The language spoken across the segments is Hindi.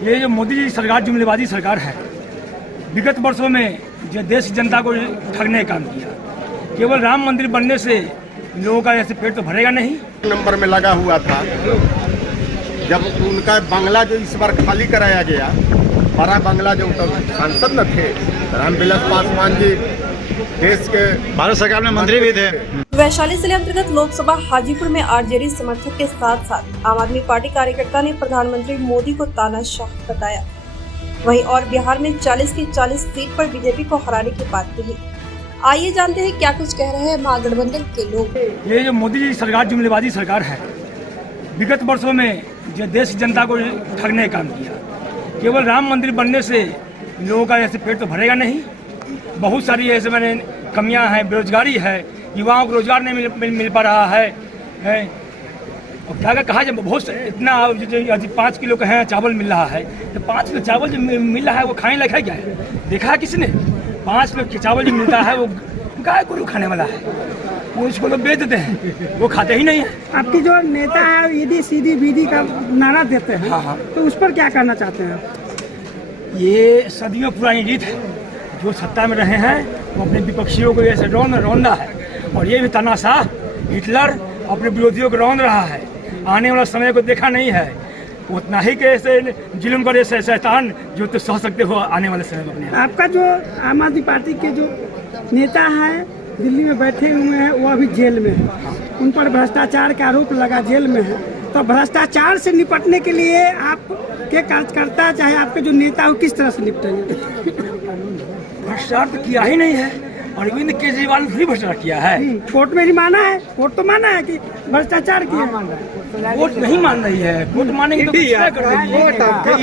ये जो मोदी जी सरकार जुमलेबाजी सरकार है, विगत वर्षों में जो देश जनता को ठगने का काम किया। केवल राम मंदिर बनने से लोगों का ऐसे पेट तो भरेगा नहीं। नंबर में लगा हुआ था जब उनका बंगला जो इस बार खाली कराया गया, बड़ा बंगला जो सांसद न थे रामविलास पासवान जी, देश के भारत सरकार में मंत्री भी थे। वैशाली जिले अंतर्गत लोकसभा हाजीपुर में आरजेडी समर्थक के साथ साथ आम आदमी पार्टी कार्यकर्ता ने प्रधानमंत्री मोदी को तानाशाह बताया। वहीं और बिहार में 40 की 40 सीट पर बीजेपी को हराने की बात कही। आइए जानते हैं क्या कुछ कह रहे हैं महागठबंधन के लोग। ये जो मोदी जी सरकार जुमलेबाजी सरकार है, विगत वर्षों में जो देश जनता को ठगने का काम किया। केवल राम मंदिर बनने से लोगों का ऐसे पेट तो भरेगा नहीं। बहुत सारी ऐसे मैंने कमियां हैं, बेरोजगारी है, युवाओं को रोजगार नहीं मिल पा रहा है। और क्या कहा जब बहुत इतना 5 किलो का है चावल मिल रहा है, तो 5 किलो चावल जो मिल रहा है वो खाने लायक है क्या है? देखा है किसने? 5 किलो चावल जो मिलता है वो गाय को खाने वाला है, वो इसको लोग बेच देते हैं, वो खाते ही नहीं है। आपकी जो नेता है ईडी सीडी बीडी का नारा देते हैं, हाँ, तो उस पर क्या कहना चाहते हैं? ये सदियों पुरानी रीत है। जो सत्ता में रहे हैं वो अपने विपक्षियों को ऐसे रौंदा है, और ये भी तानाशाह हिटलर अपने विरोधियों को रौंद रहा है। आने वाला समय को देखा नहीं है, उतना ही के ऐसे जुल्म करे शैतान जो तो सह सकते हो आने वाले समय में। आपका जो आम आदमी पार्टी के जो नेता है दिल्ली में बैठे हुए हैं, वो अभी जेल में है, उन पर भ्रष्टाचार का आरोप लगा, जेल में है। तो भ्रष्टाचार से निपटने के लिए आप के कार्यकर्ता चाहे आपके जो नेता हो किस तरह से निपटेंगे? भ्रष्टाचार तो किया ही नहीं है। अरविंद केजरीवाल ने भी भ्रष्टाचार किया है। कोर्ट में ही माना है, कोर्ट तो माना है कि भ्रष्टाचार किया। कोर्ट नहीं मान रही है, कोर्ट मानेगी तो क्या कर रही है?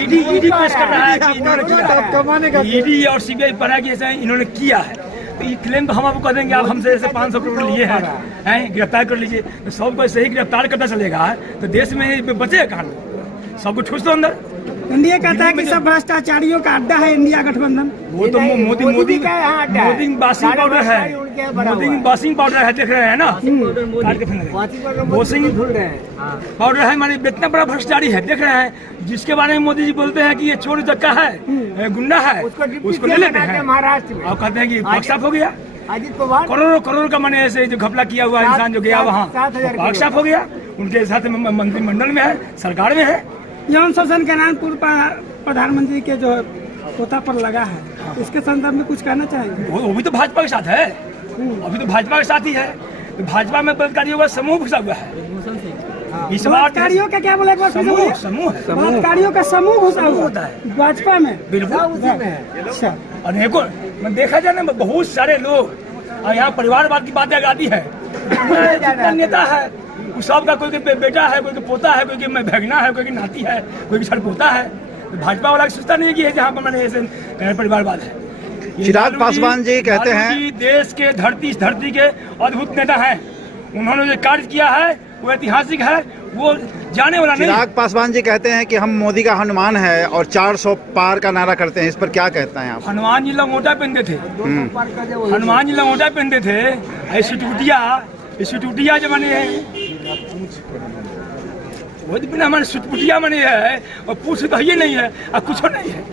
ईडी पेश कर रहा है कि इन्होंने किया है। ईडी और सीबीआई पर है कि ऐसा इन्होंने किया है, तो ये क्लेम तो हम आपको कह देंगे आप हमसे ऐसे 500 करोड़ लिए हैं, गिरफ्तार कर लीजिए। तो सबको ऐसे ही गिरफ्तार करता चलेगा तो देश में बचेगा कहाँ? सबको ठूस दो अंदर। इंडिया कहता है कि सब भ्रष्टाचारियों का अड्डा है इंडिया गठबंधन। वो तो मोदी बासिंग पाउडर है, मोदी बासिंग पाउडर है, देख रहे हैं ना? बासिंग पाउडर है, माने इतना बड़ा भ्रष्टाचारी है, देख रहे हैं। जिसके बारे में मोदी जी बोलते हैं कि ये चोर डक्का है, गुंडा है, उसको ले लेते हैं महाराष्ट्र में, और कहते हैं कि वर्कशॉप हो गया। करोड़ों का मैंने ऐसे जो घपला किया हुआ इंसान जो गया वहाँ वर्कशॉप हो गया, उनके साथ मंत्रिमंडल में है, सरकार में है। यौन शोषण के नाम पूर्व प्रधानमंत्री के जो पोता पर लगा है, इसके संदर्भ में कुछ कहना चाहेंगे? वो भी तो भाजपा के साथ है, अभी तो भाजपा के साथ ही है। तो भाजपा में बलात्कारियों का समूह घुसा हुआ है। बलात्कारियों का क्या बोला? समूह बलात्कारियों का समूह घुसा हुआ होता है भाजपा में। बिल्कुल। अच्छा, अनेकों देखा जाए ना, बहुत सारे लोग यहाँ परिवारवाद की बातें आती है। नेता है सबका, कोई के बेटा है, कोई के पोता है, कोई के भगना है, कोई की नाती है, कोई की छठपोता है। तो भाजपा वाला सोचता नहीं है कि जहाँ पर मैंने ऐसे परिवारवाद है। चिराग पासवान जी कहते हैं देश के धरती के अद्भुत नेता हैं। उन्होंने जो कार्य किया है वो ऐतिहासिक है, वो जाने वाला नहीं। चिराग पासवान जी कहते हैं कि हम मोदी का हनुमान है और 400 पार का नारा करते हैं, इस पर क्या कहते हैं आप? हनुमान जी लंगोटा पहनते थे, हनुमान जी लंगोटा पहनते थे। ऐसी टूटिया जो बने हैं वो तो बिना हमारे सुटपुटिया बने है, और पूछ तो ये नहीं है और कुछ नहीं है।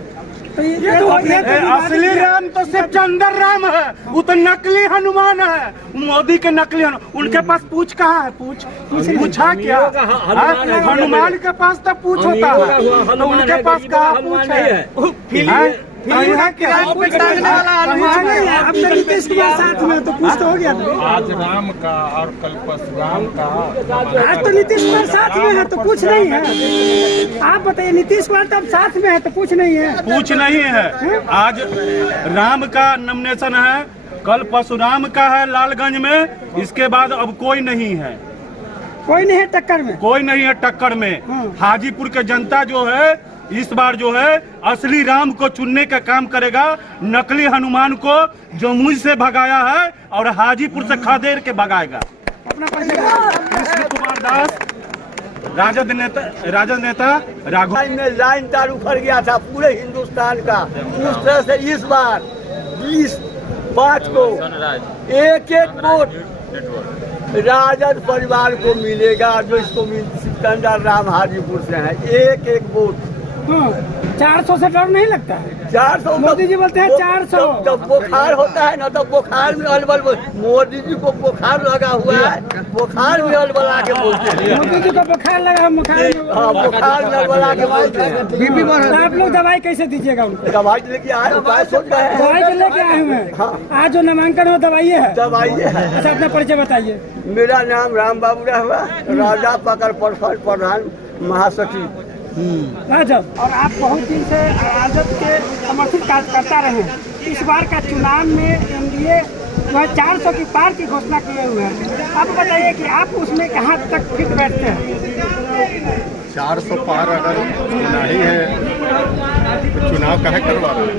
ये तो असली राम तो सिर्फ चंदर राम है, वो तो नकली हनुमान है, मोदी के नकली हनुमान। उनके पास पूछ कहाँ है? पूछा क्या? हनुमान के पास तो पूछ होता है, तो उनके पास कहाँ पूछ है? अब तो नीतीश कुमार साथ में, तो कुछ तो हो गया। आज राम का और कल परशुराम का, आज तो नीतीश कुमार साथ में है तो कुछ नहीं है। आप बताइए, नीतीश कुमार तो अब साथ में है तो कुछ नहीं है। कुछ नहीं है। आज राम का नॉमिनेशन है, कल परशुराम का है लालगंज में, इसके बाद अब कोई नहीं है। कोई नहीं है टक्कर में, कोई नहीं है टक्कर में। हाजीपुर के जनता जो है इस बार जो है असली राम को चुनने का काम करेगा, नकली हनुमान को जमुई से भगाया है और हाजीपुर से खदेड़ के भगाएगा। कृष्ण कुमार दास, राजद नेता राघव में लाइन तार उखड़ गया था पूरे हिंदुस्तान का। उस तरह से इस बार 20-5 को एक वोट राजद परिवार को मिलेगा, जो इसको सिकंदर राम हाजीपुर से है। एक वोट 400 से डर नहीं लगता है? 400 मोदी जी बोलते हैं 400। जब बुखार होता है ना तो बुखार में अलबल मोदी जी को बुखार लगा हुआ है, बुखार में अलबला के बोलते हैं। मोदी जी को बुखार लगा, हाँ, बुखार में अलबला के बोलते हैं। बीपी बढ़। तो आप लोग दवाई कैसे दीजिएगा उनको? दवाई लेके आए, उपाय सोच रहे हैं। दवाई तो लेके आए हुए हैं। आज जो नामांकन हो दवाई है? दवाई है। अच्छा, अपना परिचय बताइए। मेरा नाम राम बाबू हुआ, राजा पकड़ प्रखंड प्रधान महासचिव। राजद। और आप बहुत दिन से राजद के समर्थित कार्यकर्ता रहे हैं। इस बार का चुनाव में एनडीए 400 की पार की घोषणा किए हुए हैं। आप बताइए कि आप उसमें कहाँ तक फिट बैठते हैं? 400 पार अगर नहीं है तो चुनाव काहे करवा रहे हैं?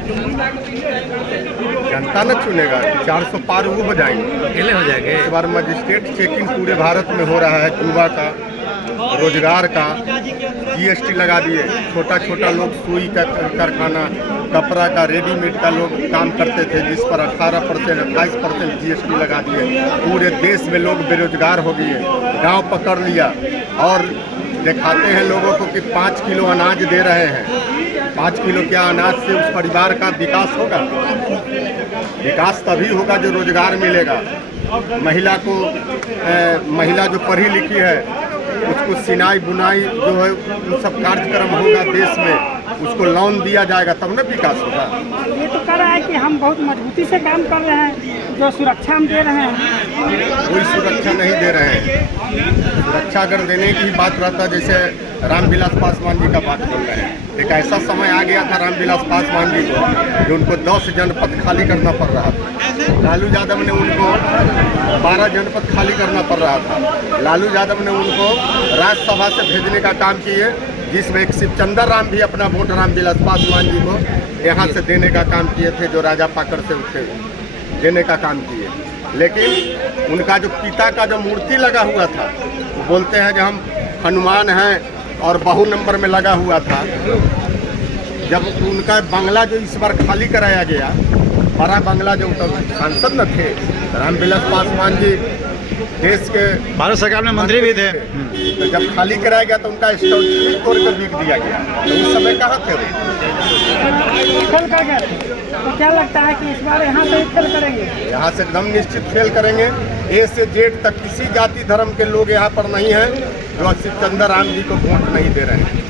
जनता न चुनेगा। 400 पार वो हो जाएंगे, अकेले हो जाएंगे। इस बार मजिस्ट्रेट चेकिंग पूरे भारत में हो रहा है। युवा का, रोजगार का जीएसटी लगा दिए। छोटा छोटा लोग सुई का कारखाना, कपड़ा का, रेडीमेड का लोग काम करते थे, जिस पर 18% 28% जीएसटी लगा दिए। पूरे देश में लोग बेरोजगार हो गए। गांव पकड़ लिया और दिखाते हैं लोगों को कि 5 किलो अनाज दे रहे हैं। 5 किलो क्या अनाज से उस परिवार का विकास होगा? विकास तभी होगा जो रोजगार मिलेगा। महिला को महिला जो पढ़ी लिखी है उसको सिलाई बुनाई जो है उन सब कार्यक्रम होगा देश में, उसको लोन दिया जाएगा तब न विकास होगा। ये तो कर रहा है कि हम बहुत मजबूती से काम कर रहे हैं, जो सुरक्षा हम दे रहे हैं। कोई सुरक्षा नहीं दे रहे हैं। सुरक्षा अगर देने की बात रहता, जैसे रामविलास पासवान जी का बात बोल रहे हैं, एक ऐसा समय आ गया था रामविलास पासवान जी को जो उनको 10 जनपद खाली करना पड़ रहा था। लालू यादव ने उनको 12 जनपद खाली करना पड़ रहा था। लालू यादव ने उनको राज्यसभा से भेजने का काम किए, जिसमें एक शिवचंद्र राम भी अपना वोट रामविलास पासवान जी को यहाँ से देने का काम किए थे, जो राजा पाकड़ से उठे देने का काम किए। लेकिन उनका जो पिता का जो मूर्ति लगा हुआ था, वो बोलते हैं कि हम हनुमान हैं, और बहु नंबर में लगा हुआ था। जब उनका बंगला जो इस बार खाली कराया गया, बड़ा बंगला, जो सांसद न थे रामविलास पासवान जी, देश के भारत सरकार में मंत्री भी थे, तो जब खाली कराया गया तो उनका स्टैच्यू तोड़ कर बिक दिया गया। तो उस समय कहाँ थे वो? फेल कर गए। तो क्या लगता है कि इस बार यहाँ से फेल करेंगे? यहाँ से एकदम निश्चित फेल करेंगे। ए से जेड तक किसी जाति धर्म के लोग यहाँ पर नहीं हैं जो शिवचंद्र राम जी को वोट नहीं दे रहे हैं।